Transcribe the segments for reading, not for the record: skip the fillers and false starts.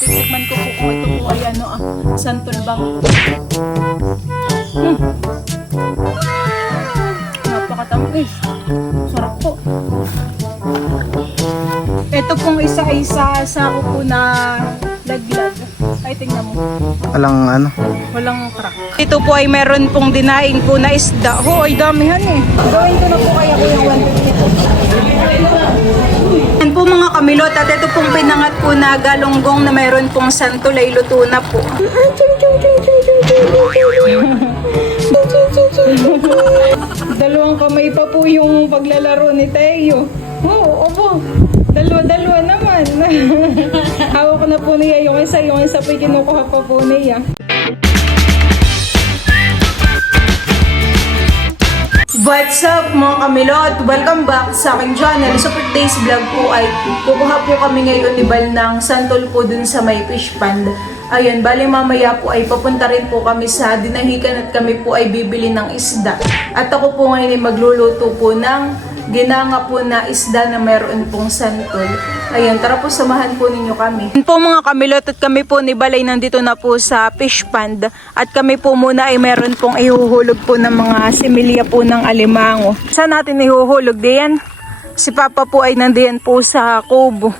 Titikman ko po kung ito po ay ano santol bang. Napakatamis. Sarap po. Ito pong isa ay sa ko po na laglag. Ay, tingnan mo. Walang crack. Ito po ay meron pong dinaing po na isda. Ho, ay damihan eh. Gawin ko na po kaya ko yung 150. Yan po mga kamilot. At ito pong pinangat po na galunggong na meron pong santulay luto na po. Dalawang kamay pa po yung paglalaro ni Teo. Oo, opo. Dalawa naman. Hawak na po niya yung isa po kinukuha pa po niya. What's up mga kamilot? Welcome back sa aking channel. Sa today's vlog po ay kukuha po kami ngayon ni Bal ng santol po dun sa may fish pond. Ayun, bali mamaya po ay papunta rin po kami sa Dinahican at kami po ay bibili ng isda. At ako po ngayon ay magluluto po ng ginanga po na isda na meron pong santol. Ayun, tara po samahan po ninyo kami. Ayun po mga kamilot at kami po ni Balay nandito na po sa fish pond. At kami po muna ay meron pong ihuhulog po ng mga similya po ng alimango. Saan natin ihuhulog diyan? Si Papa po ay nandiyan po sa kubo.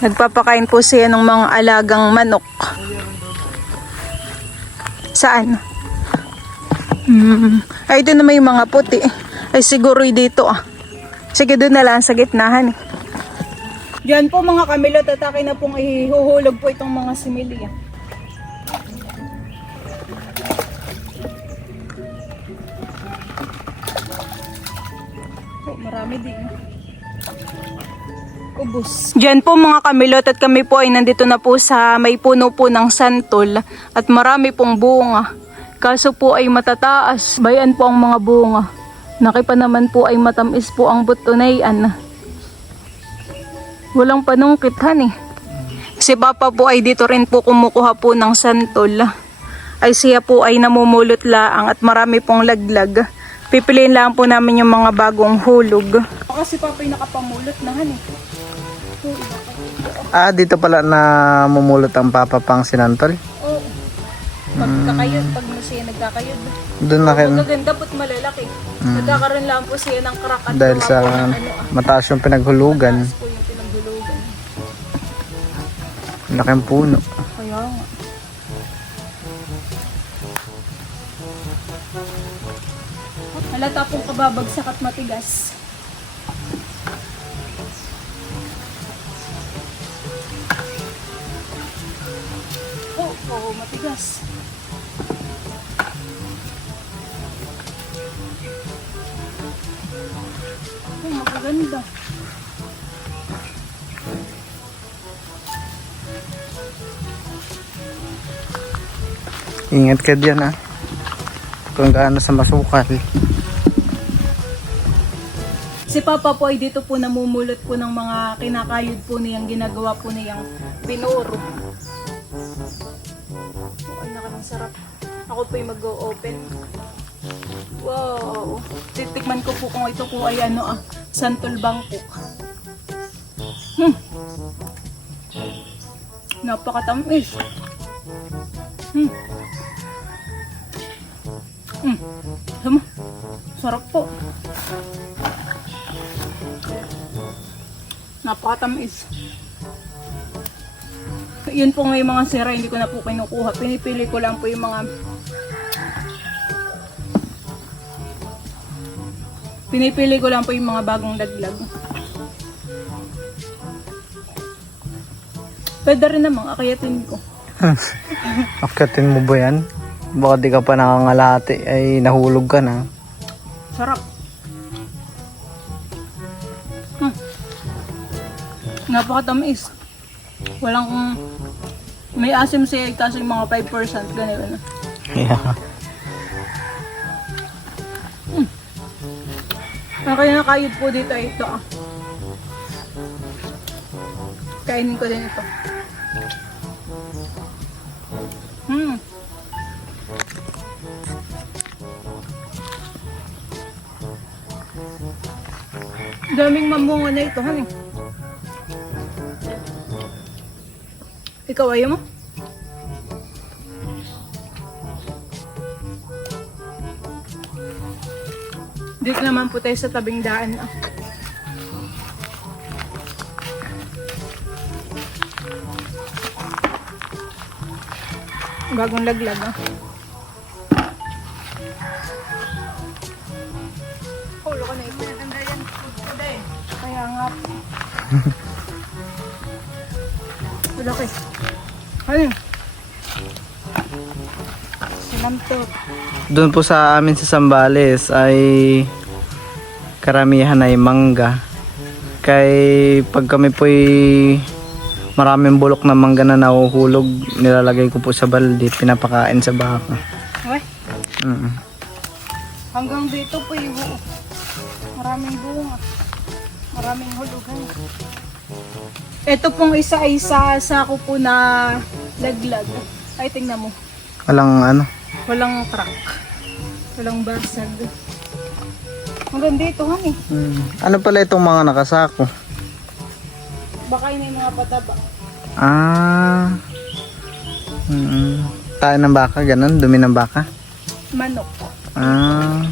Nagpapakain po siya ng mga alagang manok. Saan? Ay, doon na may mga puti. Ay, siguro dito Sige, doon na lang sa gitnahan. Diyan po mga kamilot at akin na pong ihuhulog po itong mga similya. Oh, marami din. Ubus. Diyan po mga kamilot at kami po ay nandito na po sa may puno po ng santol at marami pong bunga. Kaso po ay matataas. Bayan po ang mga bunga. Nakipa naman po ay matamis po ang butunayan. Walang panungkithan eh. Si Papa po ay dito rin po kumukuha po ng santol. Ay siya po ay namumulot laang at marami pong laglag. Pipiliin lang po namin yung mga bagong hulog. Kasi Papa ay nakapamulot na eh. Dito pala na mumulot ang Papa pang sinantol? Oo. Pagkakayod, pag siya nagkakayod. Doon na kayo. Magaganda po't malalaki. Nagkakaroon lang po siya ng crack at Dahil sa mataas yung pinaghulugan. mataas po yung pinaghulugan. Laking puno. Kaya nga. Halata pong kababagsak at matigas. Oo, matigas. Oh, magaganda. Ingat ka dyan kung gaano sa masukal. Si Papa po ay dito po namumulot po ng mga kinakayod po niyang ginagawa po niyang pinuro. Ay, nakanang sarap. Ako po ay mag-o-open. Wow! Titikman ko po kung ito po ay santol bangkok. Napakatamis. Tama. Sarap po. Napakatamis. Yun po yung mga sira, hindi ko na po kinukuha. Pinipili ko lang po yung mga bagong laglag. Pwede rin namang akayatin ko. Akayatin mo ba yan? Baka di ka pa nakangalati ay nahulog ka na. Sarap. Napakatamis. Walang may asim siya kasi yung mga 5% ganun. Yeah. Ang kaya nakayod po dito ay ito. Kainin ko din ito. Daming mamunga na ito, honey. Ikaw ayaw mo? Dito naman po tayo sa tabing daan. Bagong laglag. Hulo ka na ito. Kaya nga po. Wala kayo. Ano yun? Sinamtok. Doon po sa amin sa Sambales ay karamihan ay mangga. Kay pag kami po'y maraming bulok na mangga na nahuhulog, nilalagay ko po sa balde, pinapakain sa baka. Okay. Mm. Hanggang dito po yung maraming bunga. Maraming hulugan. Ito pong isa ay sako po na laglag. Ay, tingnan mo. Walang ano. Walang crack. Walang basag. Hanggang dito, honey. Ano pala itong mga nakasako? Baka yun yung mga pataba. Ah. Tayo ng baka, ganun, dumi ng baka. Manok. Ah.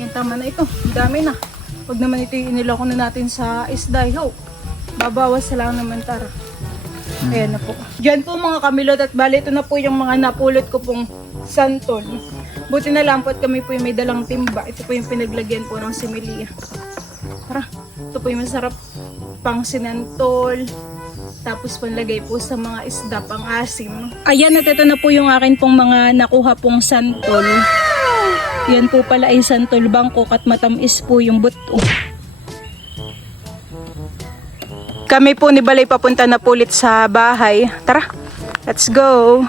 Yan, tama na ito. Dami na. Huwag naman ito iniloko na natin sa isda. Ho. Babawas sa lang naman tara. Ayan na po. Diyan po mga kamilot at bali ito na po yung mga napulot ko pong santol. Buti na lang po at kami po yung may dalang timba. Ito po yung pinaglagyan po ng similia. Tara. Ito po yung masarap pang sinantol. Tapos panlagay po sa mga isda pang asim. Ayan at ito na po yung akin pong mga nakuha pong santol. Yan po pala ay santol bangkok at matamis po yung buto. Kami po ni Balay papunta na po ulit sa bahay. Tara, let's go!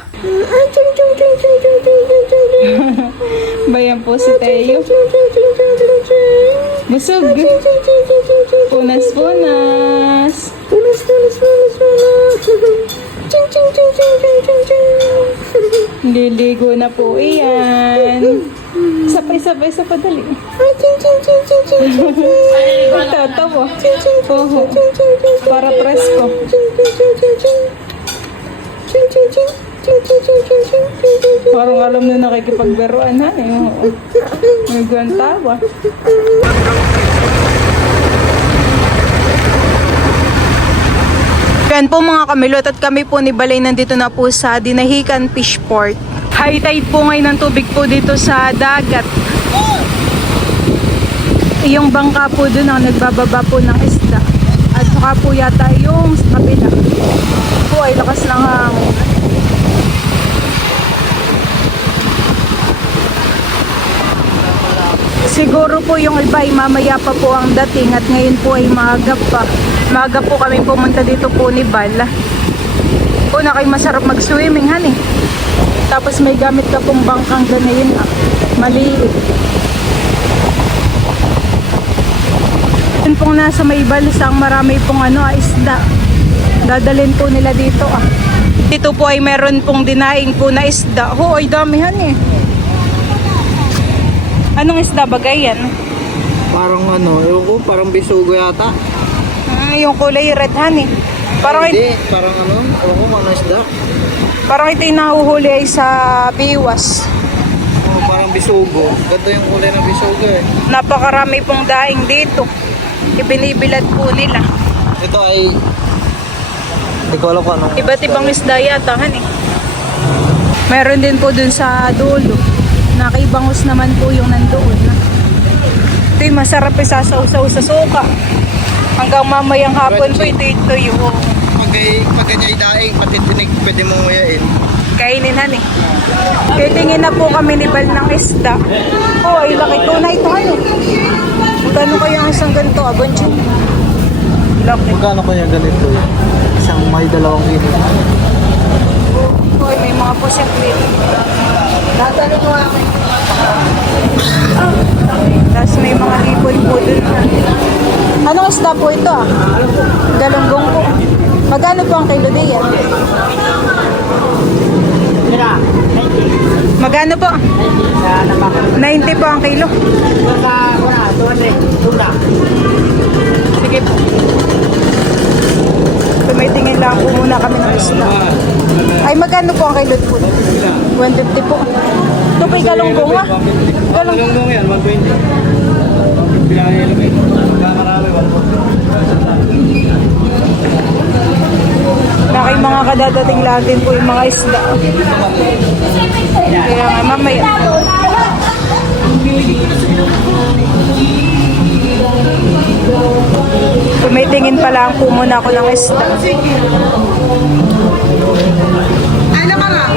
Bayan po si Teo. Busog! Punas-punas! Liligo na po iyan. Sabay-sabay sa padali. Tatawa. Oho. Para presko. Parang alam na nakikipagberuan ha. May gawang tawa. Yan po mga kamilot at kami po ni Balay nandito na po sa Dinahican Fish Port. High tide po ngayon ng tubig po dito sa dagat. Yung bangka po dun ang nagbababa po ng isda. At saka po yata yung sa kabila. Po ay lakas ng hangin. Siguro po yung iba ay mamaya pa po ang dating at ngayon po ay maaga pa. Maaga po kami pumunta dito po ni Bal. Po na kayo masarap mag-swimming han eh. Tapos may gamit ka pong bangkang ganayin maliit. Yun pong nasa may balsang marami pong isda. Dadalhin po nila dito Dito po ay meron pong dinaing po na isda. Ho, ay damihan eh. Anong isda bagay yan? Parang parang bisugo yata. Yung kulay red honey. Parang Hindi, parang ano isda. Parang ito yung nahuhuli ay sa biwas. Parang bisugo. Ganda yung kulay ng bisugo eh. Napakarami pong daing dito. Ibinibilad po nila. Ito ay hindi ko alam kung ano. Iba't ibang isda yata eh. Meron din po dun sa dulo. Nakaibangos naman po yung nandoon. Ito yung masarap isasaw-saw sa suka. Hanggang mamayang hapon po ito yung Pag ganyan daing, pati tinig pwede mo nguyain. kainin Titingin na po kami ni Bal ng isda. Oh, ay laki tunay ito Magkano kaya ang isang ganito? Abonching. Laki. Magkano kanya ganito? Isang may 2 kilo. Hoy, may mga posible. Tatanong mo ako. Tapos may mga hipon po dun. Anong isda po ito Galunggong po. Magkano po ang kilo diyan? Magkano po? 90 po ang kilo. Sige po. lang po muna kami ng isda. Ay, magkano po ang kilot po? 150 po. Ito po galunggong ah. Galunggong yan, 120. Bilangin lang eh. Magkakarami, 140. Laki mga kadadating natin po yung mga isda. Kaya nga mamaya. Tumitingin pa lang po muna ako ng isda.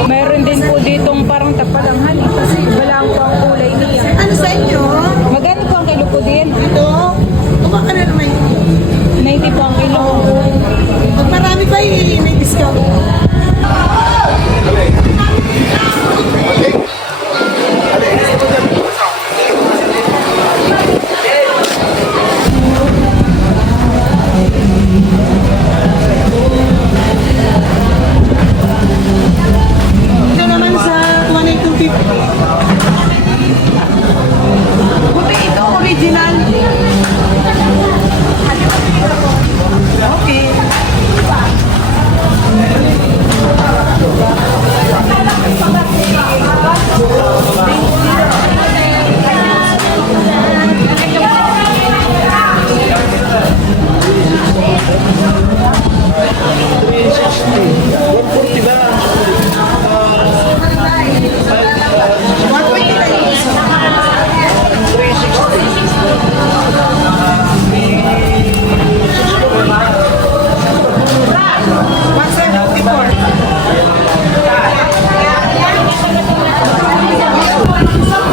Meron din po ditong parang tapalanghan eh, kasi balang po ang kulay niya. Ano sa inyo? Magkano po ang kilo po din? Ito? Kumaka na naman yun. 90 po ang kilo. Pag marami pa may discount. Ito naman sa 1,250. Buti ito, original. Okay.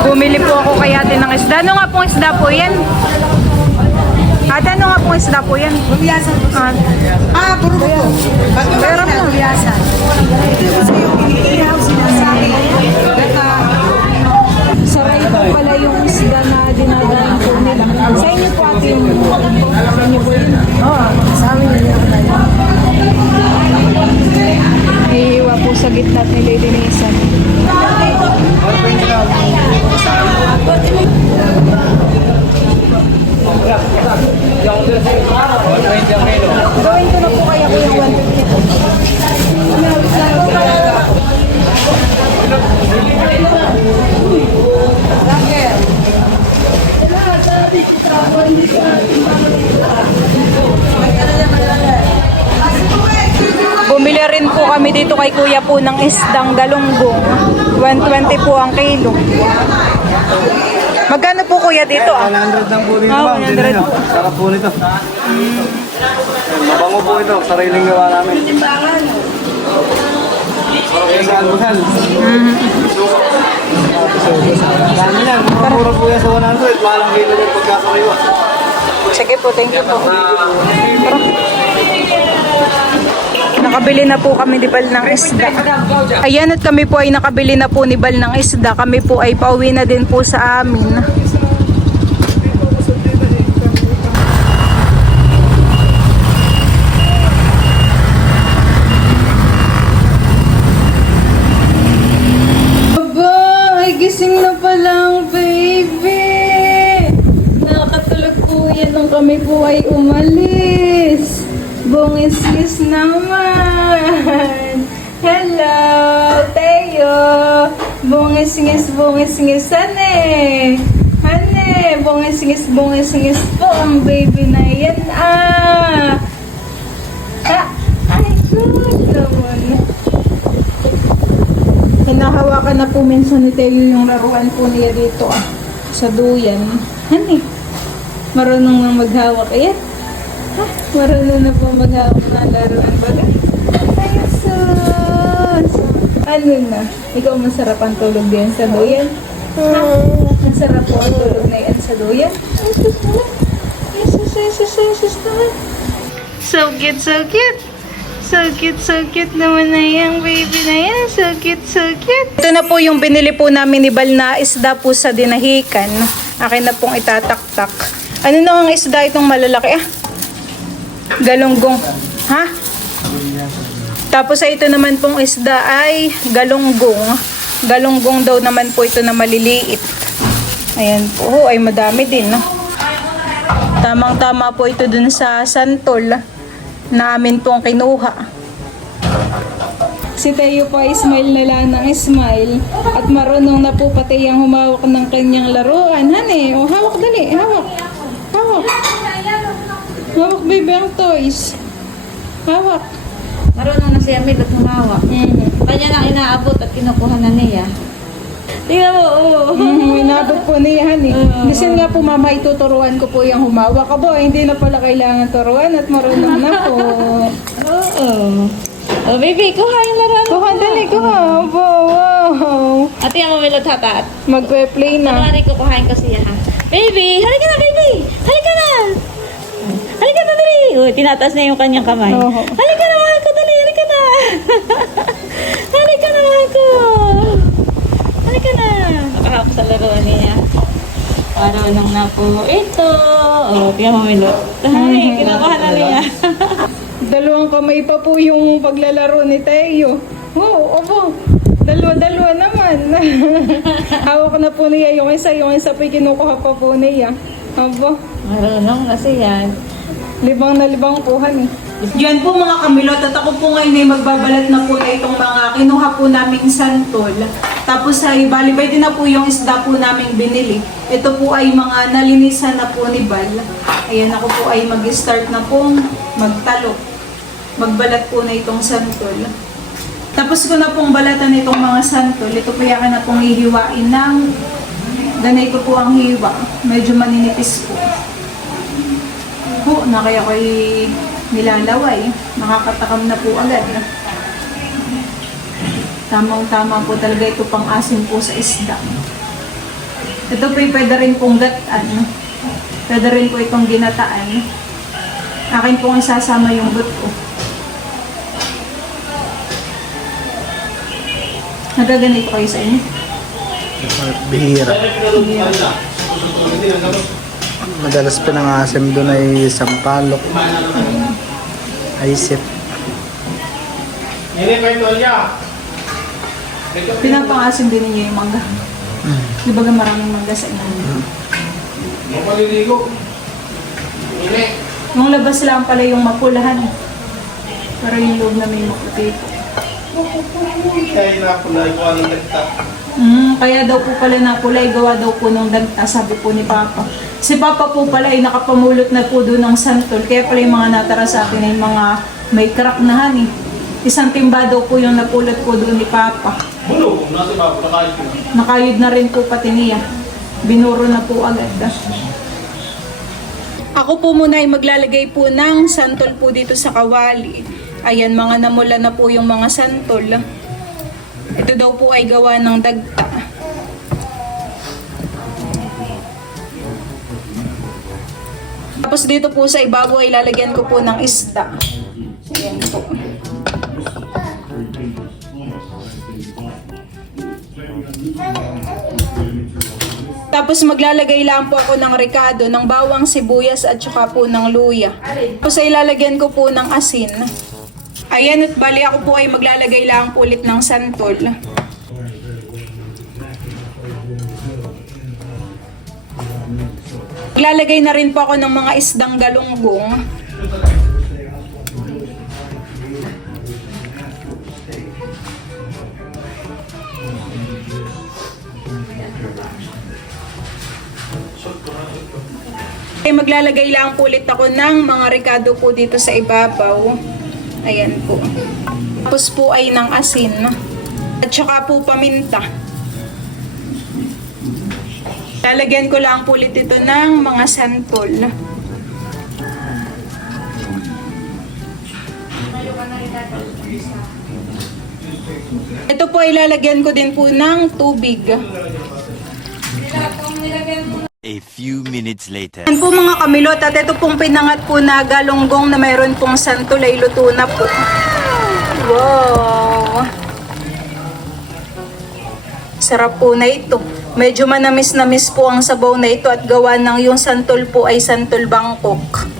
Bumili po ako kay ate ng isda. Ano nga pong isda po yan? Ate, ano nga pong isda po yan? Bubiyasan po. Puro ko. Meron mo. Bubiyasan. Ito kasi yung iniihaw sinasabi. Saray po pala yung isda na dinadayan po nila. Sa inyo po ate yung sa inyo po yun. Oo, sa amin yun yung tayo. Hihiwa po sa gitna at nililinisan. Gawin ko na po kaya ko yung 150 po. Bumili rin po kami dito kay kuya po ng isdang galunggong. 120 po ang kilo. Magkano po kuya dito ah? 100 lang po dito, Ah, ma'am. 100 Tingnan nyo. po. Sarap po nito. Mabango po ito. Sariling gawa namin. Kaya sa almusal. Dami yan. Mura po yan sa 100. Malang kilo yung pagkakariwa. Sige po, thank you po. Nakabili na po kami ni Bal ng isda. Ayan, at kami po ay nakabili na po ni Bal ng isda. Kami po ay pauwi na din po sa amin. Aba, ay gising na palang baby. Nakakatulog po yan nung kami po ay umalis. Bungis-gis naman. Hello, Teo. Bungis-ngis, ane. Ane, bungis-ngis po ang baby na yan. Ay, good naman. Hinahawakan na po minsan ni Teo yung laruan po niya dito sa duyan. Hani, marunong nang maghawak. Ayan. Marunong na po maghawak ng laruan baga. Ay, sus! Ano na? Ikaw masarap ang tulog diyan sa duyan? Masarap po ang tulog na yan sa duyan? Ay, sus naman. Ay, sus naman. So cute, so cute. So cute naman na yung baby na yan. So cute, so cute. Ito na po yung binili po namin ni Bal na isda po sa dinahikan. Akin na pong itataktak. Ano na ang isda itong malalaki Galunggong. Ha? Tapos ito naman pong isda ay galunggong. Galunggong daw naman po ito na maliliit. Ayan po. Ay madami din. No? Tamang-tama po ito dun sa santol na amin pong kinuha. Si Teo po ay smile na lang ng smile at marunong na po pati ang humawak ng kanyang laruan. Hane, o hawak dali, hawak. Hawak. Hawak baby ang toys. Hawak. Marunong na siya may humawak. Kanya lang inaabot at kinukuha na niya. Tingnan mo, Inabot po niya, Hane. Minsan nga po mama, ituturuan ko po yung humawak. Abo, hindi na pala kailangan turuan at marunong na po. Oo. Oh, baby, kuha yung laruan mo. Kuha, dali, kuha. Abo, wow. Ate, ang mamilot hatat. Magpe-play na. Kunwari, kukuhain ko siya, ha? Baby! Halika na, baby! Halika na! Halika na, dali! Uy, tinataas na yung kanyang kamay. Oo. Halika na, mahal ko, dali! Halika na! Halika na, mahal ko! Halika na! Nakahap sa laruan niya. Marunong na po ito. Oh, tingnan mo, Milo. Ay, kinukuha na niya. Dalawang kamay pa po yung paglalaro ni Teo. Oo, abo. Dalawa naman. Hawak na po niya yung isa po kinukuha pa po niya. Abo. Marunong na siya. Libang na libang po, Hane. Yan po mga kamilot at ako po ngayon ay magbabalat na po na itong mga kinuha po naming santol. Tapos ay balibay din na po yung isda po naming binili. Ito po ay mga nalinisan na po ni Bal. Ayan, ako po ay mag-start na pong magtalok. Magbalat po na itong santol. Tapos ko na pong balatan itong mga santol. Ito po yakan na pong hihiwain ng ganito po ang hiwa. Medyo maninipis po. Po, na kaya ko'y nilalaway. Nakakatakam na po agad. Tamang-tama po talaga ito pang asin po sa isda. Ito po pwede rin pong gataan. Pwede rin po itong ginataan. Akin pong isasama yung buto. Nagaganito kayo sa inyo? Bihira. Madalas pinangasim doon ay sampalok. Aisip. Pinapangasim din ninyo yung mangga. Di ba maraming mangga sa inyo? Yung labas lang pala yung mapulahan. Pero yung loob na may maputi po. Kaya daw po pala napulay, gawa daw po ng dagta, sabi po ni Papa. Si Papa po pala ay nakapamulot na po doon ng santol, kaya pala yung mga natara sa akin ay mga may crack na hani. Isang timba daw po yung napulot po doon ni Papa. Nakayod na rin po pati niya. Binuro na po agad. Ako po muna ay maglalagay po ng santol po dito sa kawali. Ayan, mga namula na po yung mga santol. Ito daw po ay gawa ng dagta. Tapos dito po sa ibabaw ay lalagyan ko po ng isda. Ayan po. Tapos maglalagay lang po ako ng rekado, ng bawang, sibuyas at saka po ng luya. Tapos ay lalagyan ko po ng asin. Ayan, at bali ako po ay maglalagay lang po ulit ng santol. Maglalagay na rin po ako ng mga isdang galunggong. Ay maglalagay lang po ulit ako ng mga rekado po dito sa ibabaw. Ayan po. Tapos po ay ng asin. At saka po paminta. Lalagyan ko lang po ulit ito ng mga santol. Ito po ay lalagyan ko din po ng tubig. A few minutes later. Yan po mga kamilot, at ito pong pinangat po na galunggong na mayroon pong santol ay luto na po. Wow! Sarap po na ito. Medyo manamis-namis po ang sabaw na ito at gawa ng yung santol po ay santol Bangkok.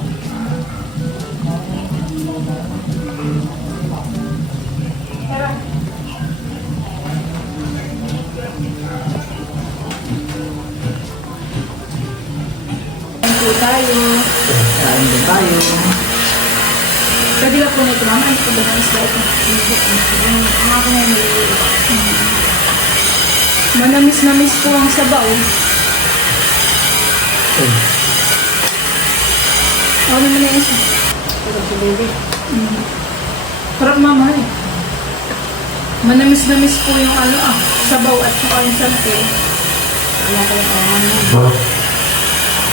Kain din tayo. Pwede ka po na ito, mama. Ano po ba ng isda ito? Manamis-namis po ang sabaw. Ano mo na yung isa? Harap mama eh. Manamis-namis po yung sabaw at saka yung sampay.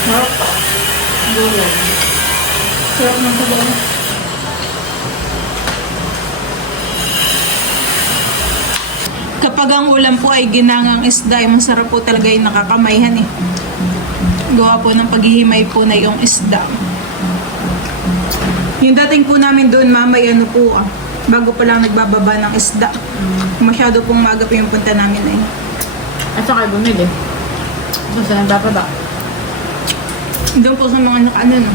Harap. Sarap ng sabaw. Kapag ang ulam po ay ginangang isda, ay masarap po talaga yung nakakamaihan eh. Gawa po ng paghihimay po na yung isda. Yung dating po namin doon, mamay bago pa lang nagbababa ng isda. Masyado pong maaga po yung punta namin eh. At saka bumili. Kung saan bababa. Doon po sa mga no.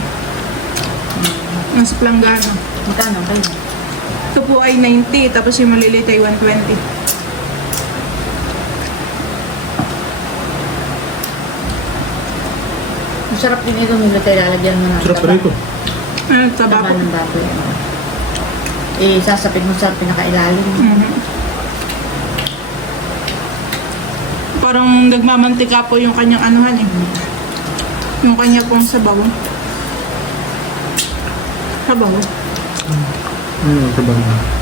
Nasa Planggano. Magkano kayo? Ito po ay 90, tapos yung maliliit ay 120. Masarap din ito nila tayo lalagyan mo ng Sarap pa rito. Ano, taba Taba po. ng baboy. Sasapit mo sa pinakailalim. Mhm. Parang nagmamantika po yung kanyang anuhan eh. Yung kanya pong sabaw. Sabaw. Sabaw.